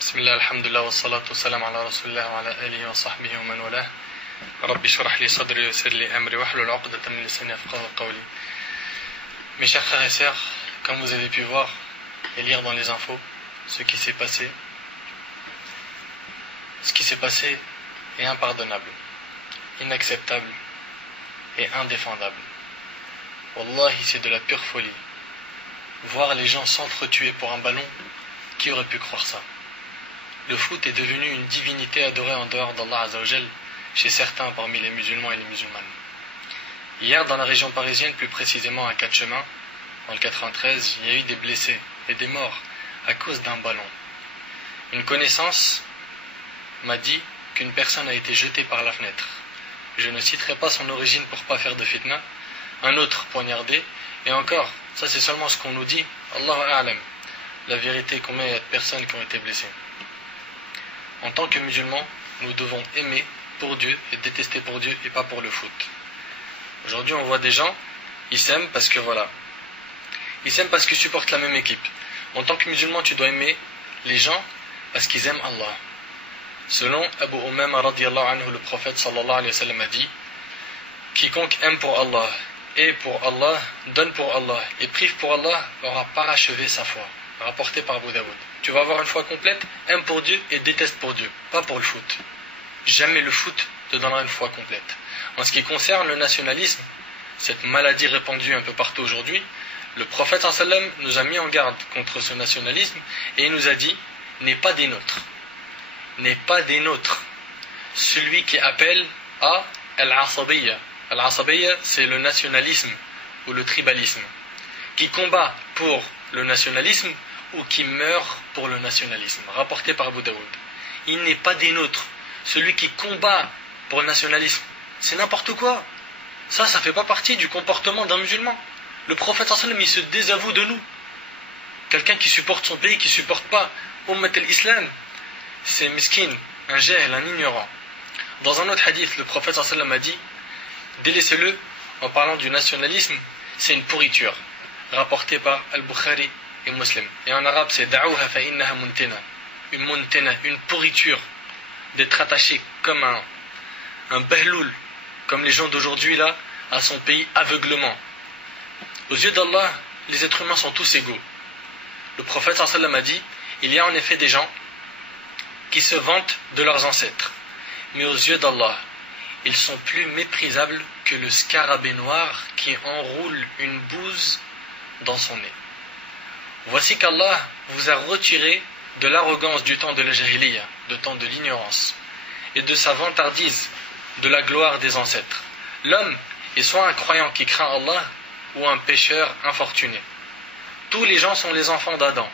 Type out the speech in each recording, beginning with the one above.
بسم الله الحمد لله والصلاة والسلام على رسول الله وعلى آله وصحبه ومن والاه رب اشرح لي صدري ويسر لي أمري واحلل عقدة من لساني يفقهوا قولي. Mes chers frères et sœurs, comme vous avez pu voir et lire dans les infos, ce qui s'est passé est impardonnable, inacceptable et indéfendable. Wallahi, c'est de la pure folie. Voir les gens s'entretuer pour un ballon, qui aurait pu croire ça? Le foot est devenu une divinité adorée en dehors d'Allah Azzawajal chez certains parmi les musulmans et les musulmanes. Hier, dans la région parisienne, plus précisément à Quatre-Chemins, dans le 93, il y a eu des blessés et des morts à cause d'un ballon. Une connaissance m'a dit qu'une personne a été jetée par la fenêtre. Je ne citerai pas son origine pour pas faire de fitna. Un autre poignardé, et encore, ça c'est seulement ce qu'on nous dit, Allahu A'lam. La vérité, combien il y a de personnes qui ont été blessées. En tant que musulmans, nous devons aimer pour Dieu et détester pour Dieu et pas pour le foot. Aujourd'hui, on voit des gens, ils s'aiment parce que voilà. Ils s'aiment parce qu'ils supportent la même équipe. En tant que musulman, tu dois aimer les gens parce qu'ils aiment Allah. Selon Abu Umama radiyallahu anhu, le prophète sallallahu alayhi wa sallam a dit: quiconque aime pour Allah et pour Allah, donne pour Allah et prive pour Allah aura parachevé sa foi. Rapporté par Abu Daoud. Tu vas avoir une foi complète, aime pour Dieu et déteste pour Dieu, pas pour le foot. Jamais le foot te donnera une foi complète. En ce qui concerne le nationalisme, cette maladie répandue un peu partout aujourd'hui, le prophète sallam nous a mis en garde contre ce nationalisme et il nous a dit: n'est pas des nôtres. N'est pas des nôtres. Celui qui appelle à al-asabiyya. Al-asabiyya, c'est le nationalisme ou le tribalisme. Qui combat pour le nationalisme ou qui meurt pour le nationalisme. Rapporté par Abu Daoud. Il n'est pas des nôtres. Celui qui combat pour le nationalisme, c'est n'importe quoi. Ça fait pas partie du comportement d'un musulman. Le prophète sallam, il se désavoue de nous. Quelqu'un qui supporte son pays, qui supporte pas Ummat al-Islam, c'est miskin, un jahl, un ignorant. Dans un autre hadith, le prophète sallam a dit: délaissez-le en parlant du nationalisme, c'est une pourriture. Rapporté par Al-Bukhari et Muslim. Et en arabe, c'est da'ouha fa innaha muntina. Une muntina, une pourriture, d'être attaché comme un bahloul, comme les gens d'aujourd'hui là, à son pays aveuglement. Aux yeux d'Allah, les êtres humains sont tous égaux. Le prophète sallam a dit: il y a en effet des gens qui se vantent de leurs ancêtres, mais aux yeux d'Allah, ils sont plus méprisables que le scarabée noir qui enroule une bouse dans son nez. Voici qu'Allah vous a retiré de l'arrogance du temps de la jahiliya, du temps de l'ignorance, et de sa vantardise de la gloire des ancêtres. L'homme est soit un croyant qui craint Allah, ou un pécheur infortuné. Tous les gens sont les enfants d'Adam,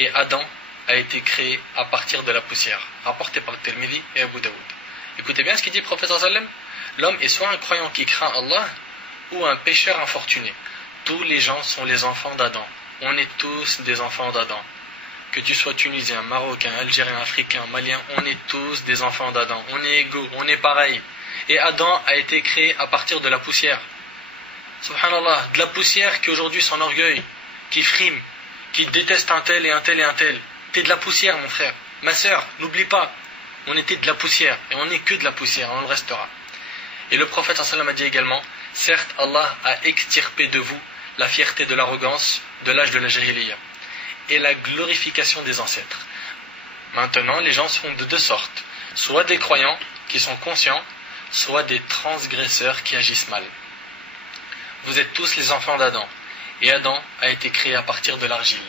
et Adam a été créé à partir de la poussière, rapporté par Tirmidhi et Abu Daoud. Écoutez bien ce qu'il dit le prophète sallallahu alayhi wa sallam: l'homme est soit un croyant qui craint Allah, ou un pécheur infortuné. Tous les gens sont les enfants d'Adam. On est tous des enfants d'Adam. Que tu sois tunisien, marocain, algérien, africain, malien, on est tous des enfants d'Adam. On est égaux, on est pareil. Et Adam a été créé à partir de la poussière. Subhanallah, de la poussière qui aujourd'hui s'enorgueille, qui frime, qui déteste un tel et un tel et un tel. T'es de la poussière, mon frère. Ma sœur, n'oublie pas, on était de la poussière et on n'est que de la poussière, on le restera. Et le prophète sallallahu alayhi wa sallam a dit également: certes, Allah a extirpé de vous la fierté de l'arrogance de l'âge de la jahiliya et la glorification des ancêtres. Maintenant, les gens sont de deux sortes: soit des croyants qui sont conscients, soit des transgresseurs qui agissent mal. Vous êtes tous les enfants d'Adam, et Adam a été créé à partir de l'argile.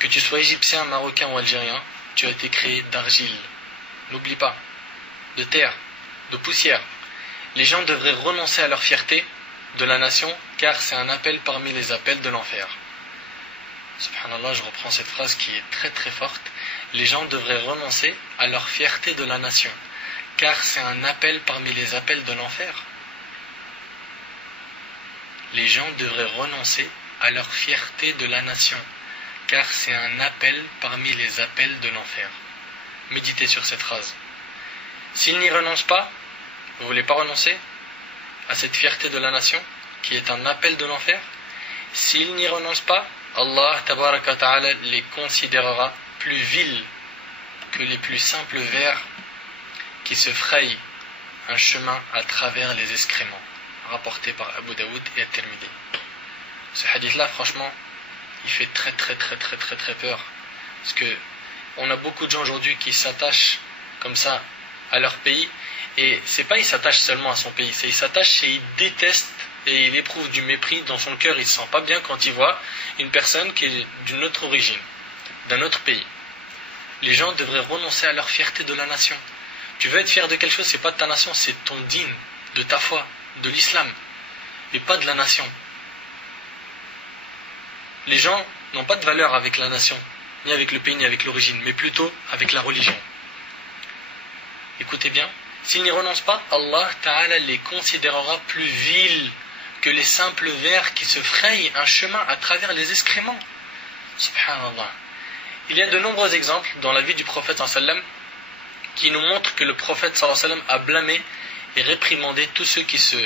Que tu sois égyptien, marocain ou algérien, tu as été créé d'argile. N'oublie pas, de terre, de poussière. Les gens devraient renoncer à leur fierté de la nation, car c'est un appel parmi les appels de l'enfer. Subhanallah, je reprends cette phrase qui est très très forte. Les gens devraient renoncer à leur fierté de la nation, car c'est un appel parmi les appels de l'enfer. Les gens devraient renoncer à leur fierté de la nation, car c'est un appel parmi les appels de l'enfer. Méditez sur cette phrase. S'ils n'y renoncent pas, vous ne voulez pas renoncer à cette fierté de la nation, qui est un appel de l'enfer? S'ils n'y renoncent pas, Allah tabaraka wa ta'ala les considérera plus vils que les plus simples vers qui se frayent un chemin à travers les excréments, rapporté par Abu Daoud et At-Tirmidhi. Ce hadith-là, franchement, il fait très peur, parce que on a beaucoup de gens aujourd'hui qui s'attachent comme ça à leur pays, et c'est pas ils s'attachent seulement à son pays, c'est ils s'attachent et ils détestent et il éprouve du mépris dans son cœur, il se sent pas bien quand il voit une personne qui est d'une autre origine, d'un autre pays. Les gens devraient renoncer à leur fierté de la nation. Tu veux être fier de quelque chose, c'est pas de ta nation, c'est ton dîn, de ta foi, de l'islam, mais pas de la nation. Les gens n'ont pas de valeur avec la nation, ni avec le pays, ni avec l'origine, mais plutôt avec la religion. Écoutez bien, s'ils n'y renoncent pas, Allah Ta'ala les considérera plus vils que les simples vers qui se frayent un chemin à travers les excréments. Subhanallah. Il y a de nombreux exemples dans la vie du prophète sallam qui nous montrent que le prophète sallam a blâmé et réprimandé tous ceux qui se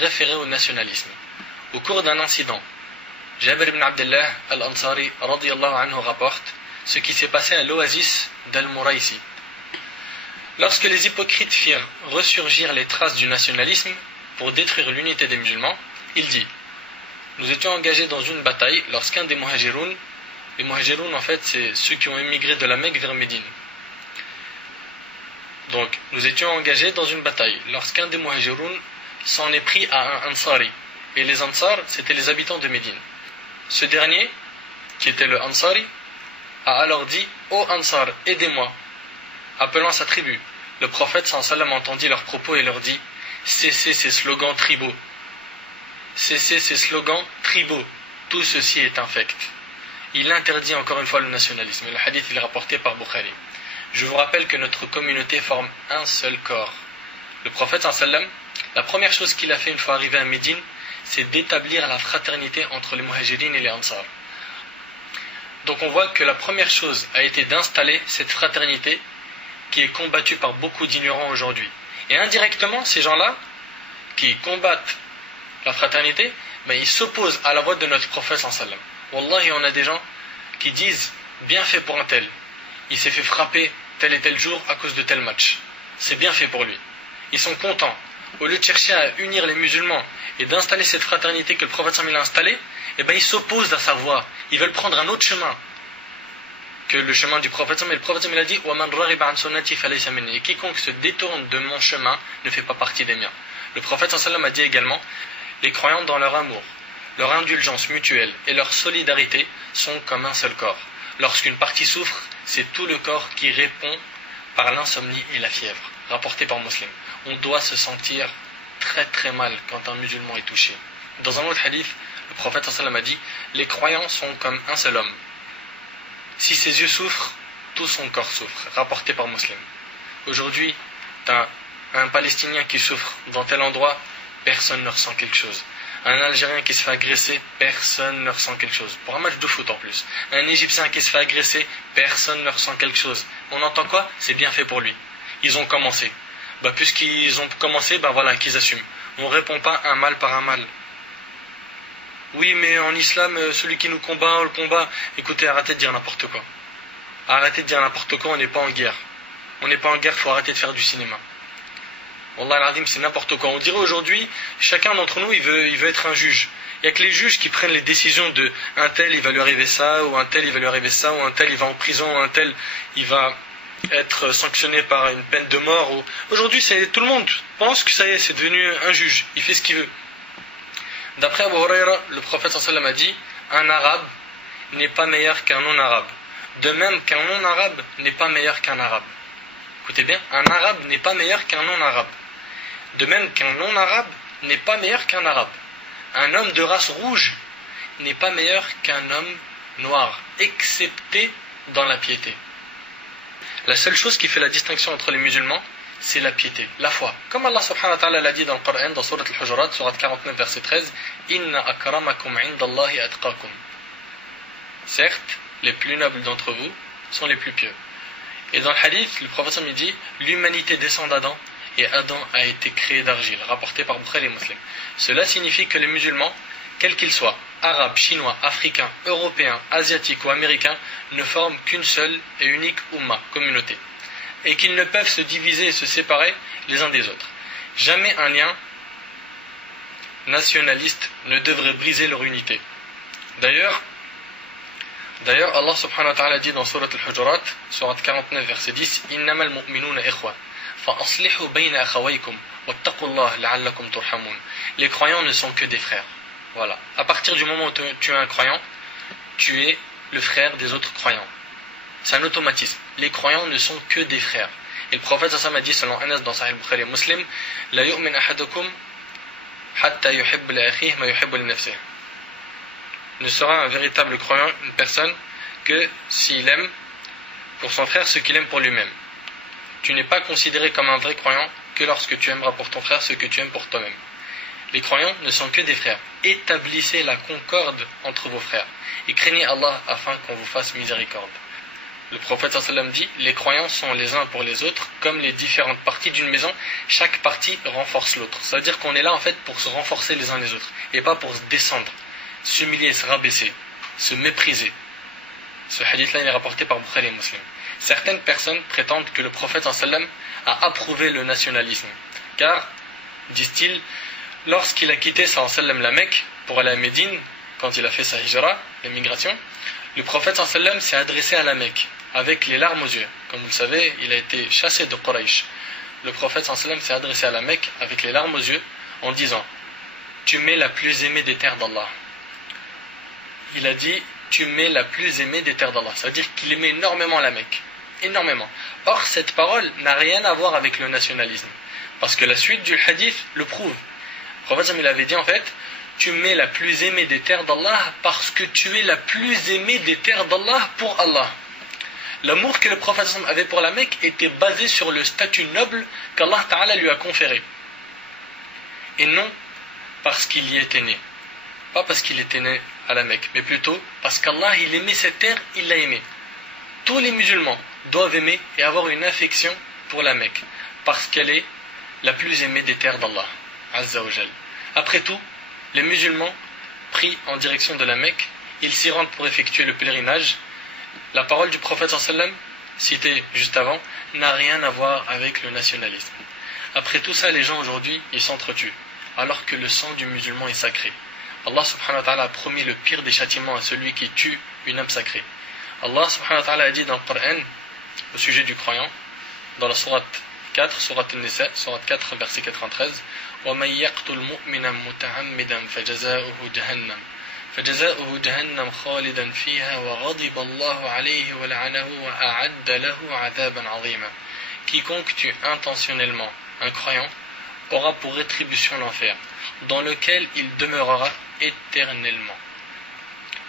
référaient au nationalisme. Au cours d'un incident, Jabir ibn Abdullah al-Ansari radiyallahu anhu rapporte ce qui s'est passé à l'oasis d'Al-Muraisi. Lorsque les hypocrites firent ressurgir les traces du nationalisme pour détruire l'unité des musulmans, il dit: nous étions engagés dans une bataille lorsqu'un des muhajiroun, les muhajiroun en fait c'est ceux qui ont émigré de la Mecque vers Médine. Donc nous étions engagés dans une bataille lorsqu'un des muhajiroun s'en est pris à un ansari, et les ansars c'était les habitants de Médine. Ce dernier, qui était le ansari, a alors dit: ô ansar, aidez-moi, appelant sa tribu. Le prophète sallam entendit leurs propos et leur dit: cessez ces slogans tribaux. Cessez ces slogans tribaux. Tout ceci est infect. Il interdit encore une fois le nationalisme. Le hadith il est rapporté par Bukhari. Je vous rappelle que notre communauté forme un seul corps. Le prophète sallam, la première chose qu'il a fait une fois arrivé à Médine, c'est d'établir la fraternité entre les muhajirines et les ansar. Donc on voit que la première chose a été d'installer cette fraternité qui est combattue par beaucoup d'ignorants aujourd'hui. Et indirectement, ces gens-là, qui combattent la fraternité, ils s'opposent à la voix de notre prophète sallam. Wallahi, on a des gens qui disent: bien fait pour un tel, il s'est fait frapper tel et tel jour à cause de tel match, c'est bien fait pour lui. Ils sont contents. Au lieu de chercher à unir les musulmans et d'installer cette fraternité que le prophète sallam a installée, ils s'opposent à sa voix. Ils veulent prendre un autre chemin que le chemin du prophète sallam. Et le prophète sallam a dit: وَمَنْ رَغِبَ عَنْ سُنَّتِي فَلَيْسَ مِنِّي. Et quiconque se détourne de mon chemin ne fait pas partie des miens. Le prophète sallam a dit également: les croyants dans leur amour, leur indulgence mutuelle et leur solidarité sont comme un seul corps. Lorsqu'une partie souffre, c'est tout le corps qui répond par l'insomnie et la fièvre. Rapporté par Muslim. On doit se sentir très mal quand un musulman est touché. Dans un autre hadith, le prophète sallam a dit: les croyants sont comme un seul homme. Si ses yeux souffrent, tout son corps souffre. Rapporté par Muslim. Aujourd'hui, t'as un Palestinien qui souffre dans tel endroit, personne ne ressent quelque chose. Un Algérien qui se fait agresser, personne ne ressent quelque chose. Pour un match de foot en plus. Un Égyptien qui se fait agresser, personne ne ressent quelque chose. On entend quoi? C'est bien fait pour lui. Ils ont commencé. Puisqu'ils ont commencé, voilà, qu'ils assument. On ne répond pas un mal par un mal. Oui, mais en islam, celui qui nous combat, on le combat. Écoutez, arrêtez de dire n'importe quoi. Arrêtez de dire n'importe quoi, on n'est pas en guerre. On n'est pas en guerre, il faut arrêter de faire du cinéma. Wallah al-Azim, c'est n'importe quoi. On dirait aujourd'hui, chacun d'entre nous, il veut être un juge. Il n'y a que les juges qui prennent les décisions de un tel, il va lui arriver ça, ou un tel, il va lui arriver ça, ou un tel, il va en prison, ou un tel, il va être sanctionné par une peine de mort. Aujourd'hui, tout le monde pense que ça y est, c'est devenu un juge. Il fait ce qu'il veut. D'après Abu Huraira, le prophète sallam a dit: un arabe n'est pas meilleur qu'un non-arabe. De même qu'un non-arabe n'est pas meilleur qu'un arabe. Écoutez bien, un arabe n'est pas meilleur qu'un non-arabe. De même qu'un non-arabe n'est pas meilleur qu'un arabe. Un homme de race rouge n'est pas meilleur qu'un homme noir, excepté dans la piété. La seule chose qui fait la distinction entre les musulmans, c'est la piété, la foi. Comme Allah subhanahu wa ta'ala l'a dit dans le Coran, dans Surat Al-Hujurat, Surat 49, verset 13, Inna akramakum indallahi atqakum. Certes, les plus nobles d'entre vous sont les plus pieux. Et dans le hadith, le prophète me dit: l'humanité descend d'Adam, et Adam a été créé d'argile, rapporté par Bukhari et Muslim. Cela signifie que les musulmans, quels qu'ils soient, arabes, chinois, africains, européens, asiatiques ou américains ne forment qu'une seule et unique umma, communauté, et qu'ils ne peuvent se diviser et se séparer les uns des autres. Jamais un lien nationaliste ne devrait briser leur unité. D'ailleurs, Allah subhanahu wa ta'ala dit dans Surat al-Hujurat, Surat 49, verset 10, إِنَّمَا الْمُؤْمِنُونَ إِخْوَةٌ فَأَصْلِحُوا بَيْنَ أَخَوَيْكُمْ وَاتَّقُوا اللَّهَ لَعَلَّكُمْ تُرْحَمُونَ. Les croyants ne sont que des frères. Voilà. À partir du moment où tu es un croyant, tu es le frère des autres croyants. C'est un automatisme. Les croyants ne sont que des frères. Et le prophète sallallahu alayhi wa sallam a dit selon Anas dans Sahih Bukhari et Muslim, la yu'min ahadukum hatta yuhibbu li akhihi ma yuhibbu li nafsihi. Ne sera un véritable croyant une personne que s'il aime pour son frère ce qu'il aime pour lui-même. Tu n'es pas considéré comme un vrai croyant que lorsque tu aimeras pour ton frère ce que tu aimes pour toi-même. Les croyants ne sont que des frères. Établissez la concorde entre vos frères et craignez Allah afin qu'on vous fasse miséricorde. Le prophète sallallahu alayhi wa sallam dit, les croyants sont les uns pour les autres comme les différentes parties d'une maison, chaque partie renforce l'autre. C'est-à-dire qu'on est là en fait pour se renforcer les uns les autres et pas pour se descendre, s'humilier, se rabaisser, se mépriser. Ce hadith-là est rapporté par Bukhari et Muslim. Certaines personnes prétendent que le prophète sallallahu alayhi wa sallam a approuvé le nationalisme, car, disent-ils, lorsqu'il a quitté sallallahu alayhi wa sallam la Mecque pour aller à Médine, quand il a fait sa hijra, l'émigration, le prophète sallallahu alayhi wa sallam s'est adressé à la Mecque avec les larmes aux yeux. Comme vous le savez, il a été chassé de Quraysh. Le prophète sallallahu alayhi wa sallam s'est adressé à la Mecque avec les larmes aux yeux en disant, tu m'es la plus aimée des terres d'Allah. Il a dit, tu m'es la plus aimée des terres d'Allah. C'est-à-dire qu'il aimait énormément la Mecque. Énormément. Or, cette parole n'a rien à voir avec le nationalisme. Parce que la suite du hadith le prouve. Le prophète il avait dit en fait, tu m'es la plus aimée des terres d'Allah parce que tu es la plus aimée des terres d'Allah pour Allah. L'amour que le prophète avait pour la Mecque était basé sur le statut noble qu'Allah Ta'ala lui a conféré. Et non parce qu'il y était né. Pas parce qu'il était né à la Mecque, mais plutôt parce qu'Allah il aimait cette terre, il l'a aimée. Tous les musulmans doivent aimer et avoir une affection pour la Mecque, parce qu'elle est la plus aimée des terres d'Allah, Azza wa Jal. Après tout, les musulmans pris en direction de la Mecque, ils s'y rendent pour effectuer le pèlerinage. La parole du prophète sallallahu alayhi wa sallam, citée juste avant, n'a rien à voir avec le nationalisme. Après tout ça, les gens aujourd'hui, ils s'entretuent, alors que le sang du musulman est sacré. Allah subhanahu wa ta'ala a promis le pire des châtiments à celui qui tue une âme sacrée. Allah subhanahu wa ta'ala a dit dans le Coran, au sujet du croyant, dans la sourate 4, sourate An-Nisa, sourate 4, verset 93, وَمَنْ يَقْتُلْ مُؤْمِنًا مُتَعَمِّدًا فَجَزَاؤُهُ جَهَنَّمْ خَالِدًا فِيهَا وَغَضِبَ اللَّهُ عَلَيْهِ وَلَعَنَهُ وَأَعَدَّ لَهُ عَذَابًا عَظِيمًا. Quiconque tue intentionnellement un croyant aura pour rétribution l'enfer, dans lequel il demeurera éternellement.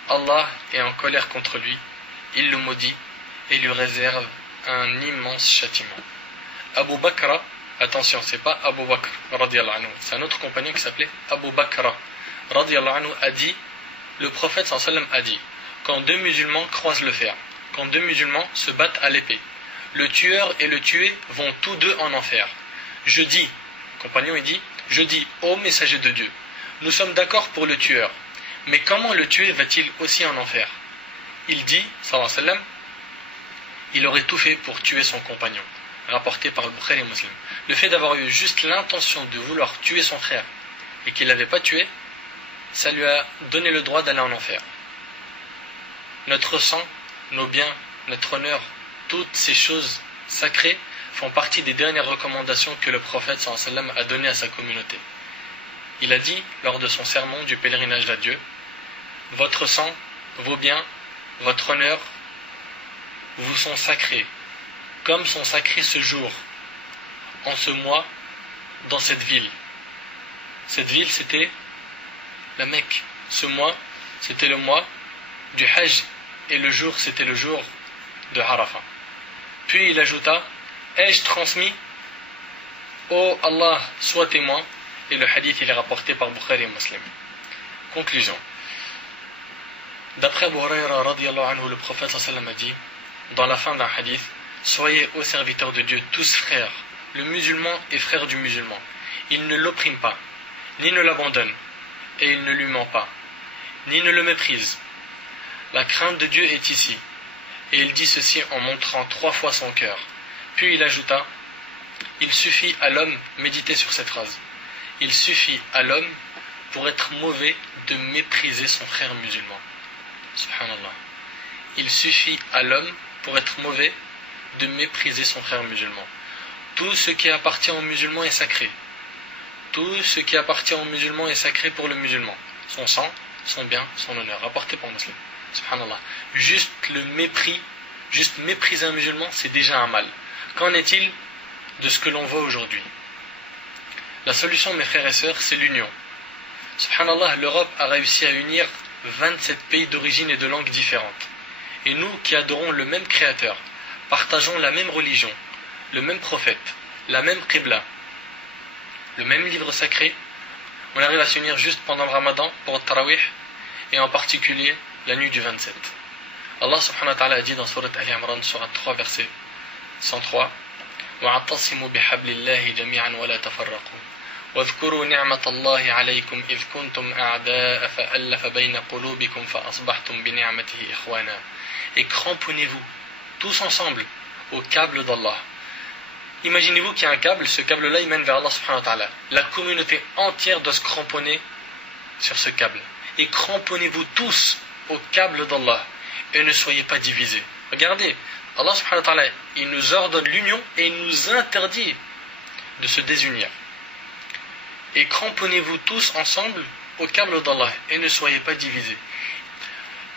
Allah est en colère contre lui, il le maudit et lui réserve un immense châtiment. Abu Bakr, attention, c'est pas Abu Bakr radiyallahu anhu, c'est un autre compagnon qui s'appelait Abu Bakr radiyallahu anhu a dit, le prophète sallallahu alayhi wa sallam a dit, quand deux musulmans croisent le fer, quand deux musulmans se battent à l'épée, le tueur et le tué vont tous deux en enfer. Je dis, compagnon il dit, je dis, ô messager de Dieu, nous sommes d'accord pour le tueur, mais comment le tué va-t-il aussi en enfer? Il dit, sallallahu alayhi wa sallam, il aurait tout fait pour tuer son compagnon, rapporté par le Bukhari et Muslim. Le fait d'avoir eu juste l'intention de vouloir tuer son frère et qu'il ne l'avait pas tué, ça lui a donné le droit d'aller en enfer. Notre sang, nos biens, notre honneur, toutes ces choses sacrées font partie des dernières recommandations que le prophète sallallahu alayhi wa sallam a données à sa communauté. Il a dit, lors de son sermon du pèlerinage à Dieu, votre sang, vos biens, votre honneur vous sont sacrés, comme sont sacrés ce jour, en ce mois, dans cette ville. Cette ville, c'était la Mecque. Ce mois, c'était le mois du Hajj, et le jour, c'était le jour de Arafat. Puis il ajouta, ai-je transmis? Ô Allah, sois témoin. Et le hadith, il est rapporté par Bukhari et Muslim. Conclusion. D'après Abu Huraira radiyallahu anhu, le prophète sallallahu alayhi wa sallam a dit, dans la fin d'un hadith, soyez ô serviteurs de Dieu tous frères. Le musulman est frère du musulman. Il ne l'opprime pas, ni ne l'abandonne, et il ne lui ment pas. ni ne le méprise. La crainte de Dieu est ici. Et il dit ceci en montrant 3 fois son cœur. Puis il ajouta, il suffit à l'homme, méditez sur cette phrase, il suffit à l'homme pour être mauvais de mépriser son frère musulman. Subhanallah. Il suffit à l'homme pour être mauvais de mépriser son frère musulman. Tout ce qui appartient aux musulmans est sacré. Tout ce qui appartient aux musulmans est sacré pour le musulman. Son sang, son bien, son honneur. Rapporté par un musulman. Subhanallah. Juste le mépris, juste mépriser un musulman, c'est déjà un mal. Qu'en est-il de ce que l'on voit aujourd'hui? La solution, mes frères et sœurs, c'est l'union. Subhanallah, l'Europe a réussi à unir 27 pays d'origine et de langues différentes. Et nous qui adorons le même Créateur, partageons la même religion, le même prophète, la même Qibla, le même livre sacré, on arrive à s'unir juste pendant le Ramadan pour le Tarawih et en particulier la nuit du 27. Allah subhanahu wa ta'ala a dit dans Surat Al-Imran, Surat 3, verset 103, وَاعْتَصِمُوا بِحَبْلِ اللَّهِ جَمِيعًا وَلَا تَفَرَّقُوا وَاذْكُرُوا نِعْمَةَ اللَّهِ عَلَيْكُمْ إِذْ كُنْتُمْ أَعْدَاءَ فَأَلَّفَ بَيْنَ قُلُوبِكُمْ فَأَصْبَحْتُمْ بِنِعْمَتِهِ إِخْوَانًا. Et cramponnez-vous tous ensemble au câble d'Allah. Imaginez-vous qu'il y a un câble, ce câble-là il mène vers Allah subhanahu wa ta'ala. La communauté entière doit se cramponner sur ce câble. Et cramponnez-vous tous au câble d'Allah et ne soyez pas divisés. Regardez, Allah subhanahu wa ta'ala, il nous ordonne l'union et il nous interdit de se désunir. Et cramponnez-vous tous ensemble au câble d'Allah et ne soyez pas divisés.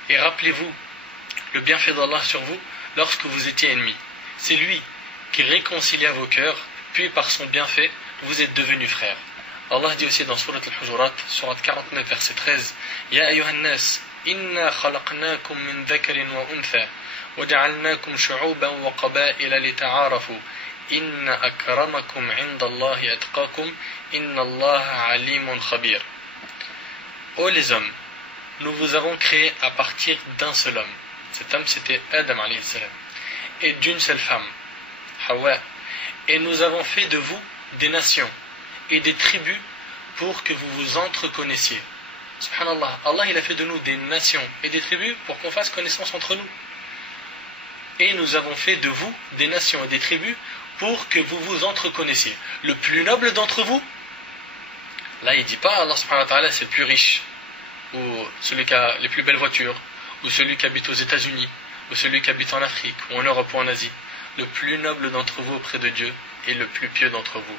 Et rappelez-vous le bienfait d'Allah sur vous lorsque vous étiez ennemis. C'est lui qui réconcilia vos cœurs, puis par son bienfait, vous êtes devenus frères. Allah dit aussi dans Surat Al-Hujurat, Surat 49, verset 13, Ya ayyuhan nas, inna khalaqnakum min dhakarin wa untha, wa ja'alnakum shu'uban wa qaba'ila lita'arafu, inna akramakum 'inda Allahi atqakum, inna Allaha 'alimun khabir. Ô les hommes, nous vous avons créés à partir d'un seul homme. Cet homme c'était Adam alayhi salam, et d'une seule femme, Hawa, et nous avons fait de vous des nations et des tribus pour que vous vous entreconnaissiez. Subhanallah, Allah il a fait de nous des nations et des tribus pour qu'on fasse connaissance entre nous. Et nous avons fait de vous des nations et des tribus pour que vous vous entreconnaissiez. Le plus noble d'entre vous, là il dit pas Allah subhanahu wa ta'ala c'est le plus riche, ou celui qui a les plus belles voitures, ou celui qui habite aux États-Unis, ou celui qui habite en Afrique, ou en Europe ou en Asie. Le plus noble d'entre vous auprès de Dieu est le plus pieux d'entre vous.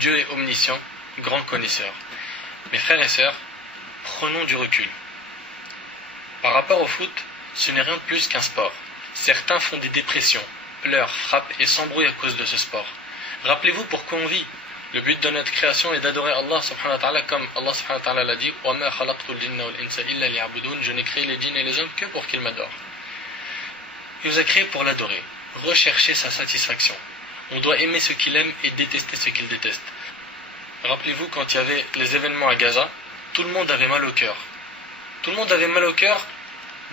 Dieu est omniscient, grand connaisseur. Mes frères et sœurs, prenons du recul. Par rapport au foot, ce n'est rien de plus qu'un sport. Certains font des dépressions, pleurent, frappent et s'embrouillent à cause de ce sport. Rappelez-vous pourquoi on vit. Le but de notre création est d'adorer Allah subhanahu wa ta'ala comme Allah subhanahu wa ta'ala l'a dit, وَمَا خَلَقْتُ الْجِنَّ وَالْإِنسَ إِلَّا لِيَعْبُدُونَ. Je n'ai créé les djinns et les hommes que pour qu'ils m'adorent. Il nous a créés pour l'adorer, rechercher sa satisfaction. On doit aimer ce qu'il aime et détester ce qu'il déteste. Rappelez-vous quand il y avait les événements à Gaza, tout le monde avait mal au cœur. Tout le monde avait mal au cœur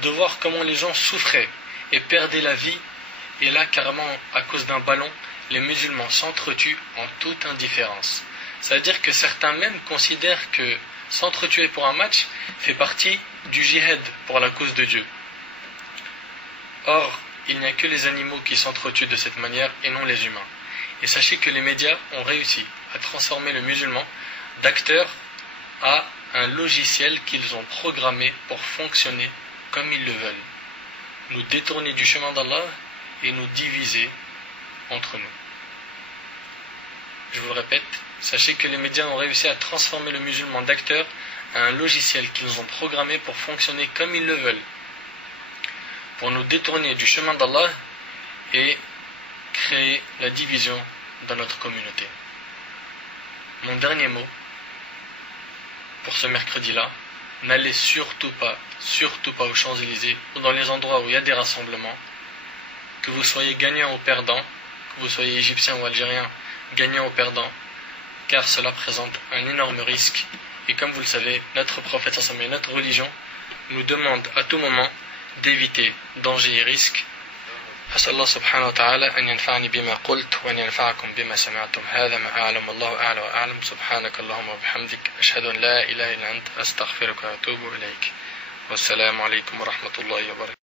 de voir comment les gens souffraient et perdaient la vie. Et là, carrément, à cause d'un ballon, les musulmans s'entretuent en toute indifférence. C'est-à-dire que certains même considèrent que s'entretuer pour un match fait partie du jihad pour la cause de Dieu. Or, il n'y a que les animaux qui s'entretuent de cette manière et non les humains. Et sachez que les médias ont réussi à transformer le musulman d'acteur à un logiciel qu'ils ont programmé pour fonctionner comme ils le veulent. Nous détourner du chemin d'Allah et nous diviser entre nous. Je vous le répète, sachez que les médias ont réussi à transformer le musulman d'acteur à un logiciel qu'ils ont programmé pour fonctionner comme ils le veulent, pour nous détourner du chemin d'Allah et créer la division dans notre communauté. Mon dernier mot pour ce mercredi-là, n'allez surtout pas aux Champs-Élysées ou dans les endroits où il y a des rassemblements, que vous soyez gagnant ou perdant, que vous soyez égyptien ou algérien, gagnant ou perdant, car cela présente un énorme risque. Et comme vous le savez, notre prophète et notre religion nous demandent à tout moment d'éviter dangers et risques. أسأل الله سبحانه وتعالى أن ينفعني بما قلت وأن ينفعكم بما سمعتم. هذا ما أعلم والله أعلى وأعلم. سبحانك اللهم وبحمدك أشهد أن لا إله إلا أنت أستغفرك وأتوب إليك. Wassalamu alaikum wa rahmatullahi wa barakatuh.